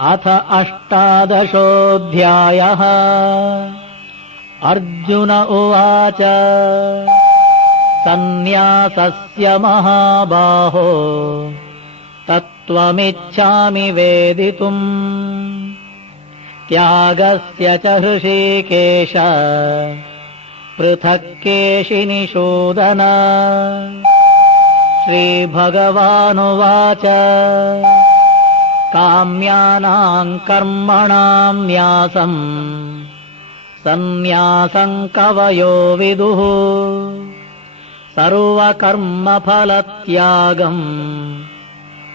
अथ अष्टादशोऽध्यायः। अर्जुन उवाच सन्न्यासस्य महाबाहो तत्त्वमिच्छामि वेदितुम् त्यागस्य च हृषीकेश पृथक् केशिनिषूदन। श्रीभगवानुवाच काम्यानां कर्मणां न्यासम् सन्न्यासं कवयो विदुः सर्वकर्मफलत्यागम्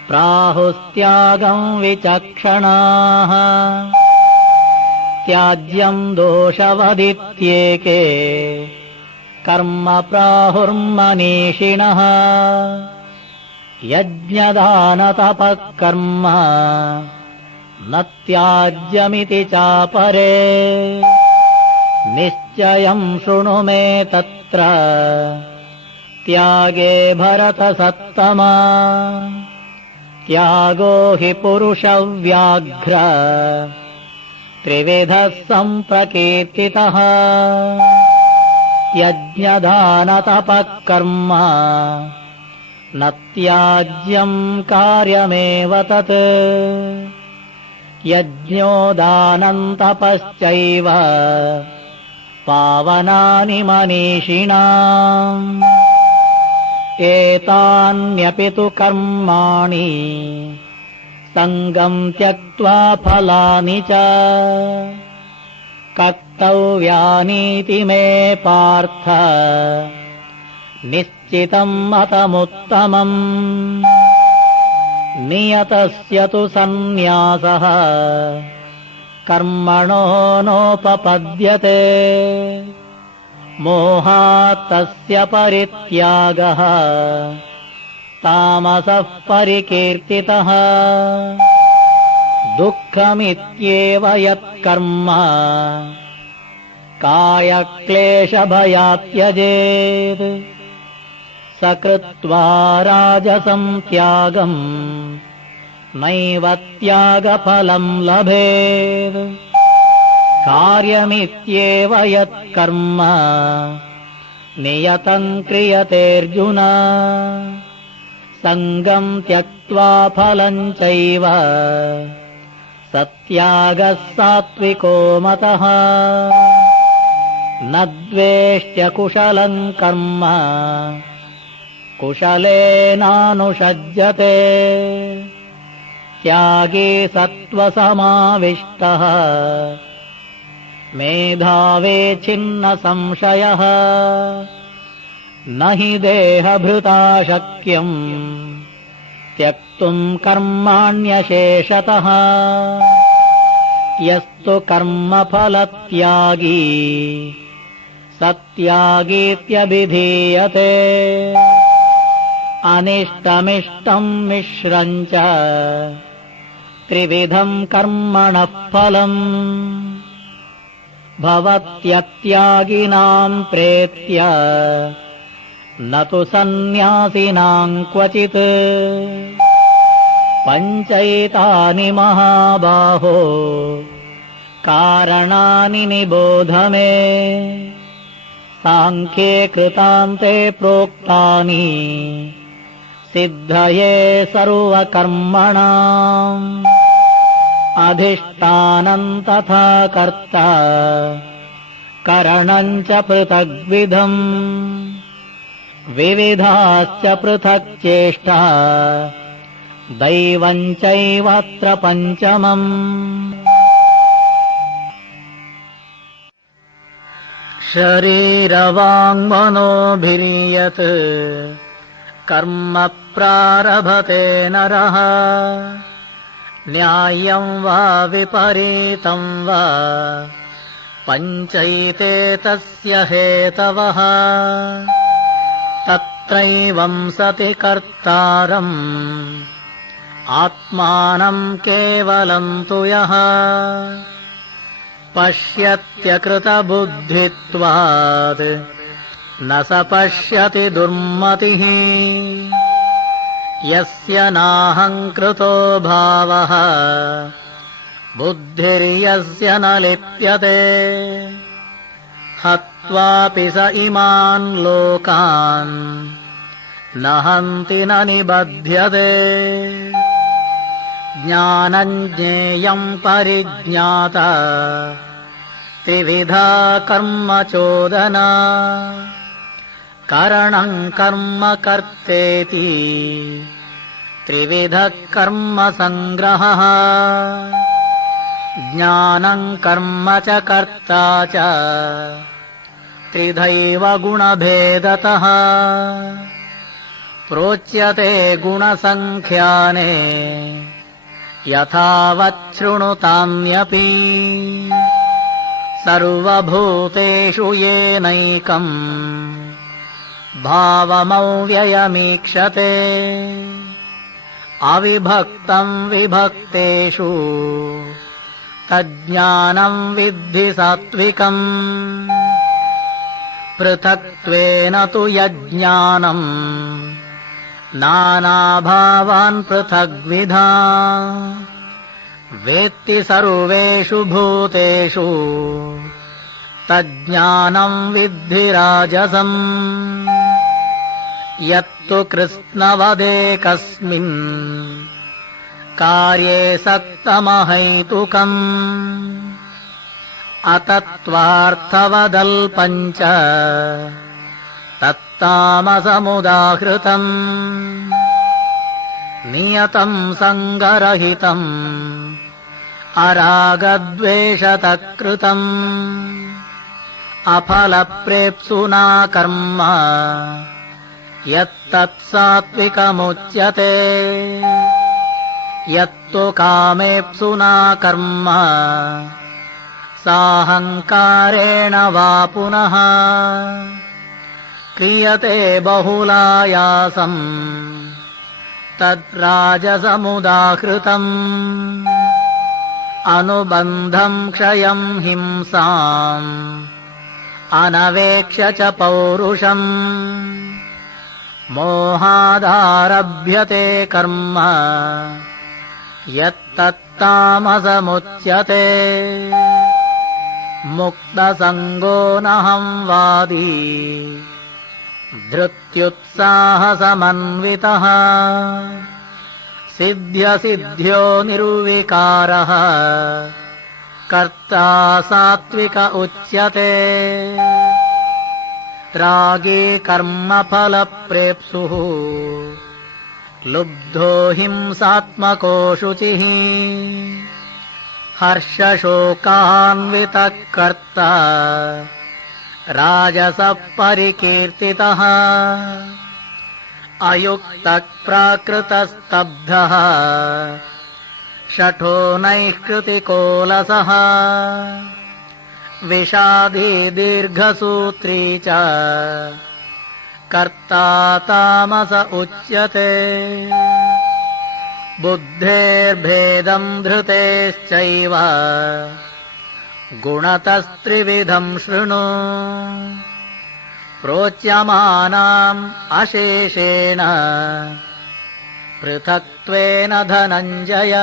प्राहुस्त्यागं विचक्षणाः। त्याज्यं दोषवदित्येके कर्म प्राहुर्मनीषिणः। यज्ञदानतपः कर्म न त्याज्यमिति चापरे। निश्चयं शृणु मे तत्र त्यागे भरतसत्तमा। त्यागो हि पुरुषव्याघ्र त्रिविधः सम्प्रकीर्तितः। यज्ञदानतपः कर्म न त्याज्यं कार्यमेव तत्। यज्ञो दानं तपश्चैव पावनानि मनीषिणाम्। एतान्यपि तु कर्माणि सङ्गं त्यक्त्वा फलानि च कर्तव्यानीति मे पार्थ निश्चितं मतमुत्तमम्। नियतस्य तु सन्न्यासः कर्मणो नोपपद्यते। मोहात् तस्य परित्यागः तामसः परिकीर्तितः। दुःखमित्येव यत्कर्म कायक्लेशभयात् त्यजेत्। स कृत्वा राजसं त्यागम् नैव त्यागफलं लभेत्। कार्यमित्येव यत्कर्म नियतं क्रियतेऽर्जुन। सङ्गं त्यक्त्वा फलं चैव स त्यागः सात्विको मतः। न द्वेष्ट्य कुशलं कर्म कुशलेनानुषज्यते। त्यागी सत्त्वसमाविष्टः मेधावी छिन्न संशयः। न हि देहभृता शक्यम् त्यक्तुं कर्माण्यशेषतः। यस्तु कर्मफलत्यागी स त्यागीत्यभिधीयते। अनिष्टमिष्टं मिश्रं च त्रिविधं कर्मणः फलम्। भवत्यत्यागिनां प्रेत्य न तु सन्न्यासिनां क्वचित्। पञ्चैतानि महाबाहो कारणानि निबोध मे। साङ्ख्ये कृतान्ते प्रोक्तानि सिद्धये सर्वकर्मणाम्। अधिष्ठानं तथा कर्ता करणं च पृथग्विधम्। विविधाश्च पृथक् चेष्टा दैवं चैवत्र पञ्चमम्। शरीरवाङ्मनोभिर्यत् कर्म प्रारभते नरः। न्याय्यं वा विपरीतं वा पञ्चैते तस्य हेतवः। तत्रैवं सति कर्तारम् आत्मानं केवलं तु यः पश्यत्यकृतबुद्धित्वात् न स पश्यति दुर्मतिः। यस्य नाहङ्कृतो भावः बुद्धिर्यस्य न लिप्यते हत्वापि स इमान् लोकान् न हन्ति न निबध्यते ज्ञानं ज्ञेयं परिज्ञाता त्रिविधा कर्म चोदना करणं कर्म कर्तेति त्रिविधः कर्म संग्रहः ज्ञानं कर्म च कर्ता च त्रिधैव गुणभेदतः प्रोच्यते गुणसंख्याने यथावत् शृणुताम्यपि सर्वभूतेषु येनैकम् भावमव्ययमीक्षते अविभक्तं विभक्तेषु तज्ज्ञानं विद्धि सात्विकम् पृथक्त्वेन तु यज्ञानम् नानाभावान् पृथग्विधान् वेत्ति सर्वेषु भूतेषु तज्ज्ञानं विद्धि राजसम् यत्तु कृत्स्नवदेकस्मिन् कार्ये सक्तमहैतुकम् अतत्त्वार्थवदल्पम् च तत्तामसमुदाहृतम् नियतं सङ्गरहितम् अरागद्वेषतकृतम् अफलप्रेप्सुना कर्म यत्तत्सात्विकमुच्यते यत्तु कामेप्सुना कर्म साहङ्कारेण वा पुनः क्रियते बहुलायासम् तद्राजसमुदाहृतम् अनुबन्धं क्षयं हिंसाम् अनवेक्ष्य च पौरुषम् मोहादारभ्यते कर्म यत्तत्तामसमुच्यते मुक्तसङ्गो नहं वादी धृत्युत्साहसमन्वितः सिद्ध्यसिद्ध्यो निर्विकारः कर्ता सात्विक उच्यते रागे कर्मफलप्रेप्सुः लुब्धो हिंसात्मको शुचिः हर्षशोकान्वितः कर्ता राजसः परिकीर्तितः अयुक्तः प्राकृतस्तब्धः शठो नैष्कृतिकोलसः विषादी दीर्घसूत्री च कर्ता तामस उच्यते बुद्धेर्भेदं धृतेश्चैव गुणतस्त्रिविधं शृणु प्रोच्यमानाम् अशेषेण पृथक्त्वेन धनञ्जय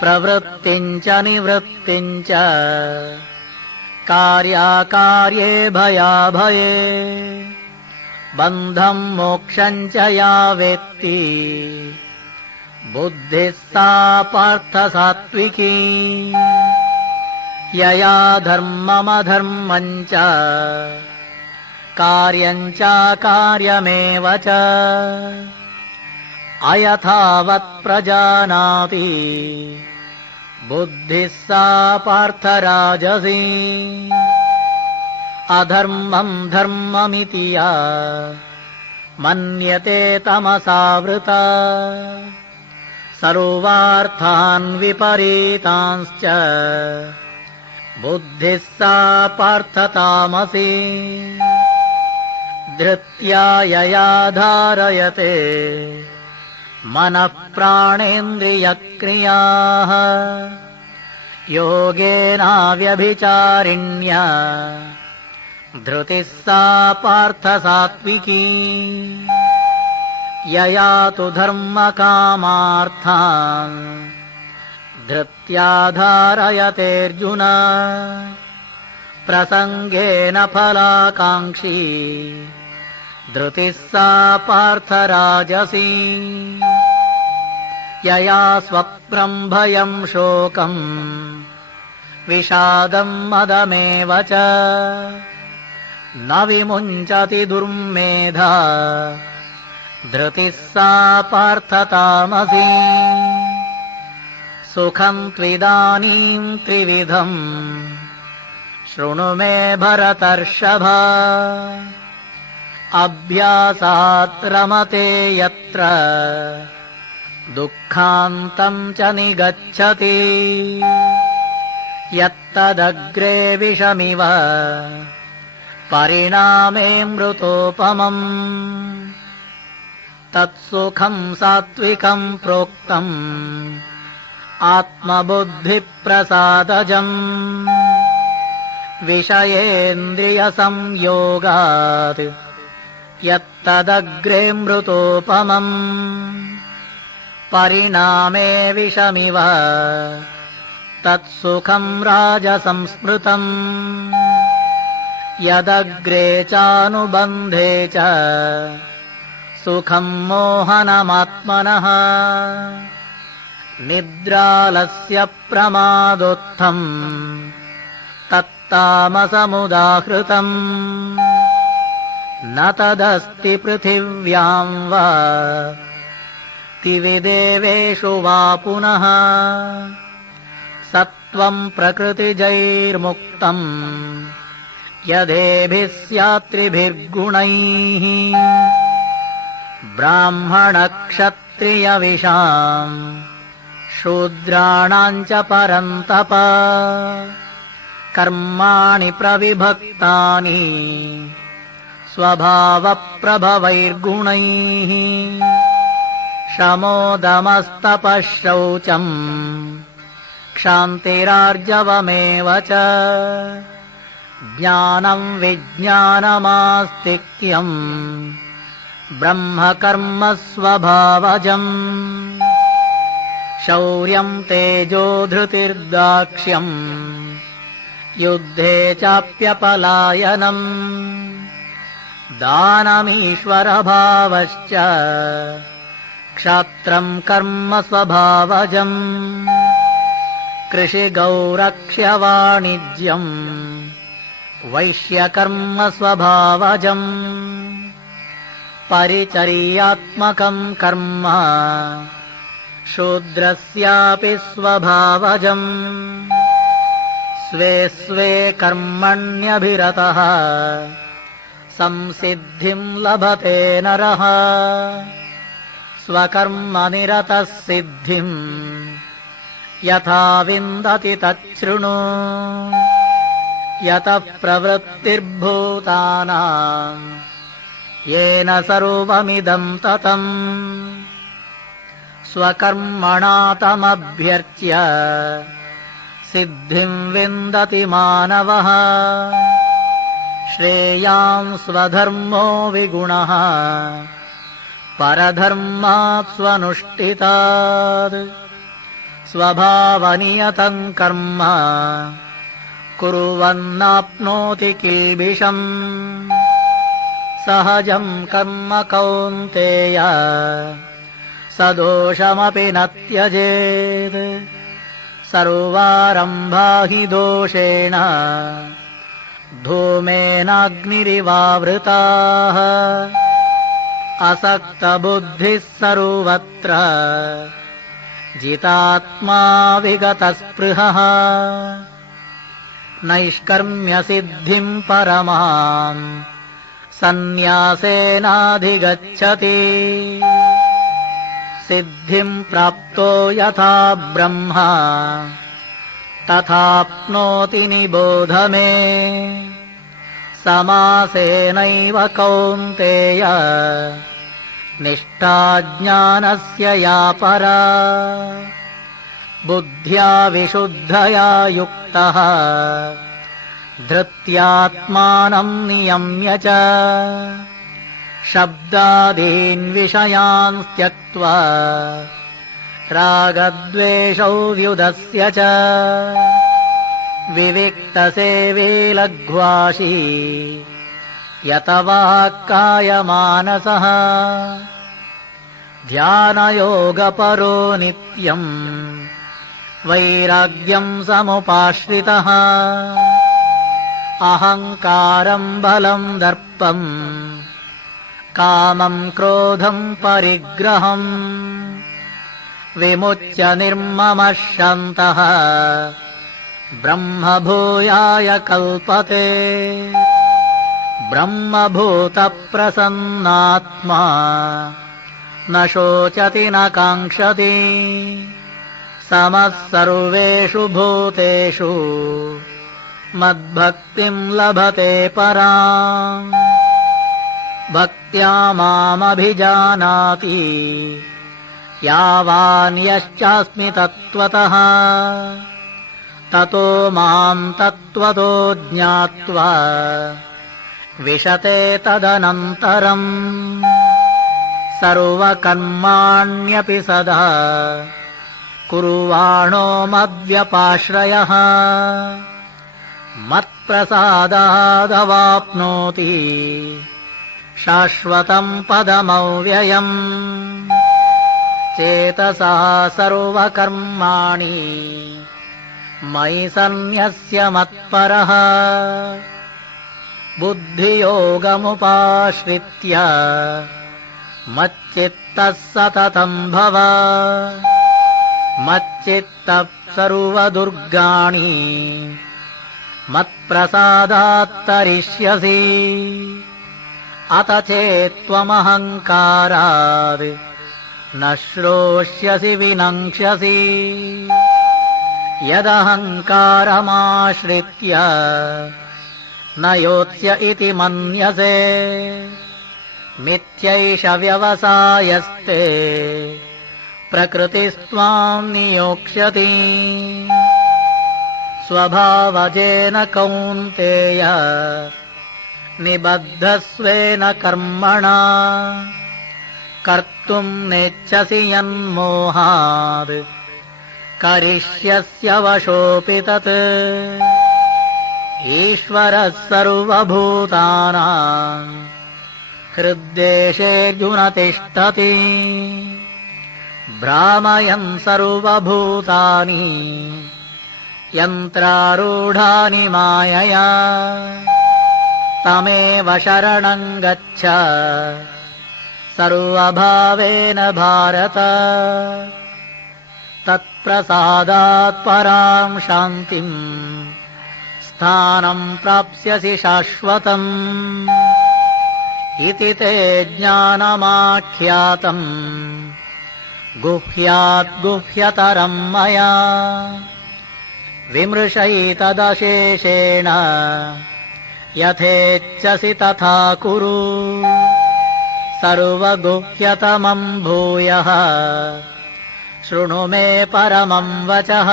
प्रवृत्तिं च निवृत्तिं च कार्याकार्ये भयाभये बन्धं मोक्षं च या वेत्ति बुद्धिः सा पार्थ सात्विकी यया धर्ममधर्मं च कार्यं च कार्यमेव च अयथावत् प्रजानाति बुद्धिः सा पार्थ राजसी अधर्मं धर्ममिति या मन्यते तमसावृता सर्वार्थान् विपरीतांश्च बुद्धिः सा पार्थ तामसी धृत्या यया धारयते मनः प्राणेन्द्रियक्रियाः योगेनाव्यभिचारिण्या धृतिः सा पार्थ सात्विकी यया तु धर्मकामार्थान् धृत्या धारयतेऽर्जुन प्रसङ्गेन फलाकाङ्क्षी धृतिः सा पार्थराजसी यया स्वप्नं भयं शोकम् विषादं मदमेव च न विमुञ्चति दुर्मेधा धृतिः सा पार्थतामसी सुखं त्विदानीं त्रिविधम् शृणु मे भरतर्षभ अभ्यासात् रमते यत्र दुःखान्तं च निगच्छति यत्तदग्रे विषमिव परिणामे मृतोपमम् तत्सुखं सात्विकं प्रोक्तम् आत्मबुद्धिप्रसादजम् विषयेन्द्रियसंयोगात् यत्तदग्रे मृतोपमम् परिणामे विषमिव तत्सुखं राजसंस्मृतम् यदग्रे चानुबन्धे च सुखं मोहनमात्मनः निद्रालस्य प्रमादोत्थम् तत्तामसमुदाहृतम् न तदस्ति पृथिव्यां वा दिविदेवेषु वा पुनः सत्त्वं प्रकृतिजैर्मुक्तम् यदेभिः स्यात्त्रिभिर्गुणैः ब्राह्मणक्षत्रियविषाम् शूद्राणां च परन्तप कर्माणि प्रविभक्तानि स्वभावप्रभवैर्गुणैः शमोदमस्तपः शौचम् क्षान्तिरार्जवमेव च ज्ञानं विज्ञानमास्तिक्यम् ब्रह्मकर्म स्वभावजम् शौर्यं तेजो धृतिर्दाक्ष्यम् युद्धे चाप्यपलायनम् दानमीश्वरभावश्च क्षात्रं कर्म स्वभावजम् कृषिगौरक्ष्यवाणिज्यम् वैश्यकर्म स्वभावजम् परिचर्यात्मकं कर्म शूद्रस्यापि स्वभावजम् स्वे स्वे कर्मण्यभिरतः संसिद्धिं लभते नरः स्वकर्मनिरतः सिद्धिम् यथा विन्दति तच्छृणु यतः प्रवृत्तिर्भूतानां येन सर्वमिदं ततम् स्वकर्मणा तमभ्यर्च्य सिद्धिं विन्दति मानवः श्रेयां स्वधर्मो विगुणः परधर्मात् स्वनुष्ठितात् स्वभावनियतं कर्म कुर्वन्नाप्नोति किल्बिषम् सहजं कर्म कौन्तेय सदोषमपि न त्यजेत् सर्वारम्भा हि दोषेण धूमेनाग्निरिवावृताः असक्तबुद्धिः सर्वत्र जितात्मा विगतस्पृहः नैष्कर्म्यसिद्धिं परमां सन्न्यासेनाधिगच्छति सिद्धिं प्राप्तो यथा ब्रह्मा तथाप्नोति निबोध मे समासेनैव कौन्तेय निष्ठा ज्ञानस्य या परा बुद्ध्या विशुद्धया युक्तः धृत्यात्मानं नियम्य च शब्दादीन् विषयान् त्यक्त्वा रागद्वेषौ व्युदस्य च विविक्तसेवी लघ्वाशी यतवाक्कायमानसः ध्यानयोगपरो नित्यम् वैराग्यम् समुपाश्रितः अहङ्कारम् बलम् दर्पम् कामम् क्रोधम् परिग्रहम् विमुच्य निर्ममः शान्तः ब्रह्मभूयाय कल्पते ब्रह्मभूतप्रसन्नात्मा न शोचति न काङ्क्षति समः सर्वेषु भूतेषु मद्भक्तिम् लभते पराम् भक्त्या मामभिजानाति यावान् यश्चास्मि तत्त्वतः ततो माम् तत्त्वतो ज्ञात्वा विशते तदनन्तरम् सर्वकर्माण्यपि सदा कुर्वाणो मद्व्यपाश्रयः मत्प्रसादादवाप्नोति शाश्वतम् पदमव्ययम् चेतसा सर्वकर्माणि मयि सन्न्यस्य मत्परः बुद्धियोगमुपाश्रित्य मच्चित्तः सततम् भव मच्चित्तः सर्वदुर्गाणि मत्प्रसादात्तरिष्यसि अत चेत्त्वमहङ्कारात् न श्रोष्यसि विनङ्क्ष्यसि यदहङ्कारमाश्रित्य न योत्स्य इति मन्यसे मिथ्यैष व्यवसायस्ते प्रकृतिस्त्वाम् नियोक्ष्यति स्वभावजेन कौन्तेय निबद्धस्वेन कर्मणा कर्तुम् नेच्छसि यन्मोहात् करिष्यस्य वशोऽपि तत् ईश्वरः सर्वभूतानाम् हृद्देशेऽर्जुन तिष्ठति भ्रामयन् सर्वभूतानि यन्त्रारूढानि मायया तमेव शरणम् गच्छ सर्वभावेन भारत तत्प्रसादात् पराम् शान्तिम् स्थानम् प्राप्स्यसि शाश्वतम् इति ते ज्ञानमाख्यातम् गुह्यात् गुह्यतरम् मया विमृशैतदशेषेण यथेच्छसि तथा कुरु सर्वगुह्यतमम् भूयः शृणु मे परमम् वचः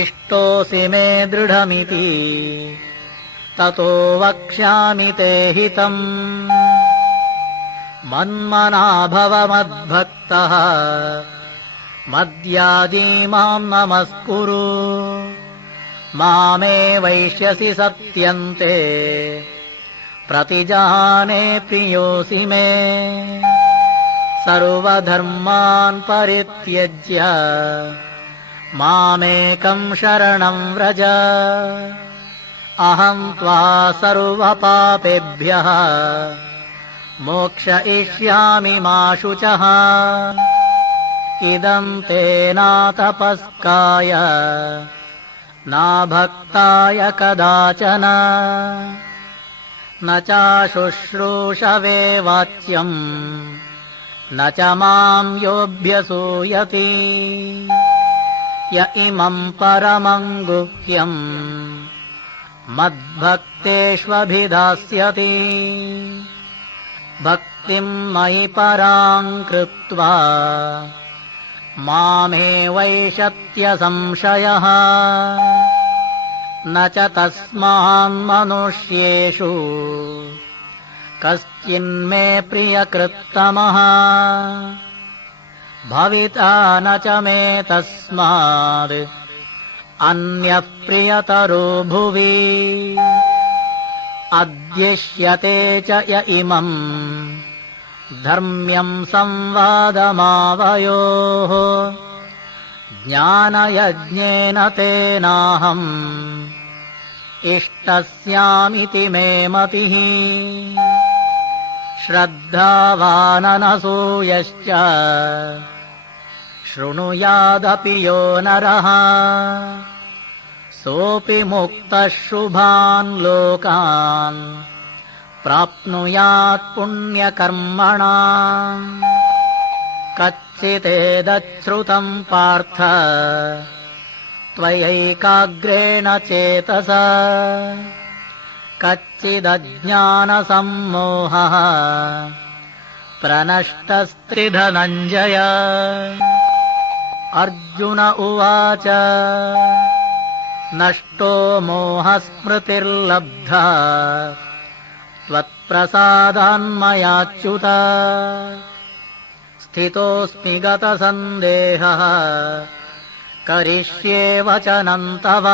इष्टोऽसि मे दृढमिति ततो वक्ष्यामि ते हितम् मन्मना भव मद्भक्तः मद्याजी माम् नमस्कुरु मामे वैष्यसि सत्यन्ते प्रतिजाने प्रियोऽसि मे सर्वधर्मान् परित्यज्य मामेकम् शरणम् व्रज अहम् त्वा सर्वपापेभ्यः मोक्षयिष्यामि मा शुचः इदम् ते नातपस्काय नाभक्ताय कदाचन न चाशुश्रूषवे वाच्यम् न च माम् योऽभ्यसूयति य इमम् परमम् गुह्यम् मद्भक्तेष्वभिधास्यति भक्तिम् मयि पराम् कृत्वा मामे वैशत्य-संशयः न च तस्मान्मनुष्येषु कश्चिन्मे प्रियकृत्तमः भविता न च मे तस्माद् अन्यः प्रियतरो भुवि अद्यष्यते च य इमम् धर्म्यम् संवादमावयोः ज्ञानयज्ञेन तेनाहम् इष्टस्यामिति मे मतिः श्रद्धावाननसूयश्च शृणुयादपि यो नरः सोऽपि मुक्तः शुभान् लोकान् प्राप्नुयात् पुण्यकर्मणा कच्चिदेदच्छ्रुतम् पार्थ त्वयैकाग्रेण चेतसा कच्चिदज्ञानसम्मोहः प्रनष्टस्त्रिधनञ्जय अर्जुन उवाच नष्टो मोहस्मृतिर्लब्धा त्वत्प्रसादान्मयाच्युत स्थितोऽस्मि गतसन्देहः करिष्ये वचनं तव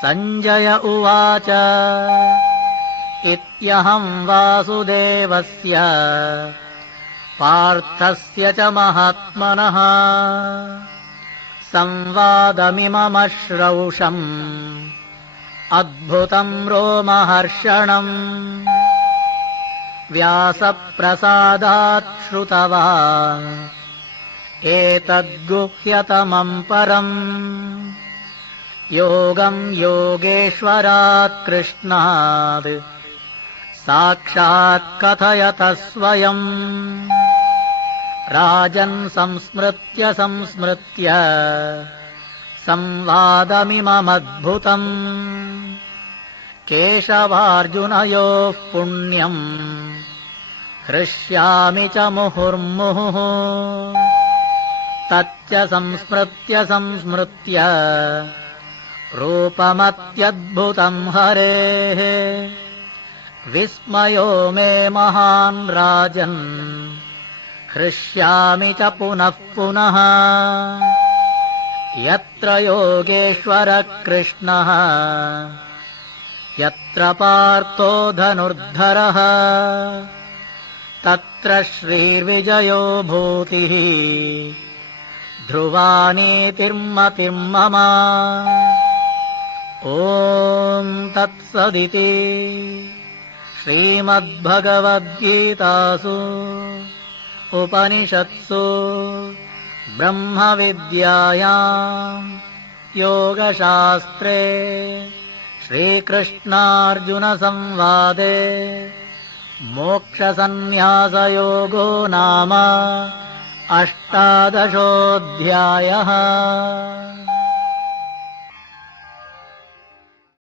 सञ्जय उवाच इत्यहं वासुदेवस्य पार्थस्य च महात्मनः संवादमिममश्रौषम् अद्भुतं रोमहर्षणम् व्यासप्रसादात् श्रुतवान् एतद्गुह्यतमं परम् योगं योगेश्वरात् कृष्णात् साक्षात् कथयतः स्वयम् राजन् संस्मृत्य संस्मृत्य संवादमिममद्भुतम् केशवार्जुनयोः पुण्यम् हृष्यामि च मुहुर्मुहुः तच्च संस्मृत्य संस्मृत्य रूपमत्यद्भुतम् हरेः विस्मयो मे महान् राजन् हृष्यामि च पुनः पुनः यत्र योगेश्वरः कृष्णः यत्र पार्थो धनुर्धरः तत्र श्रीर्विजयो भूतिः ध्रुवानीतिर्मतिर्मम ॐ तत्सदिति श्रीमद्भगवद्गीतासु उपनिषत्सु ब्रह्मविद्यायां योगशास्त्रे श्रीकृष्णार्जुनसंवादे मोक्षसन्न्यासयोगो नाम 18 अध्यायः।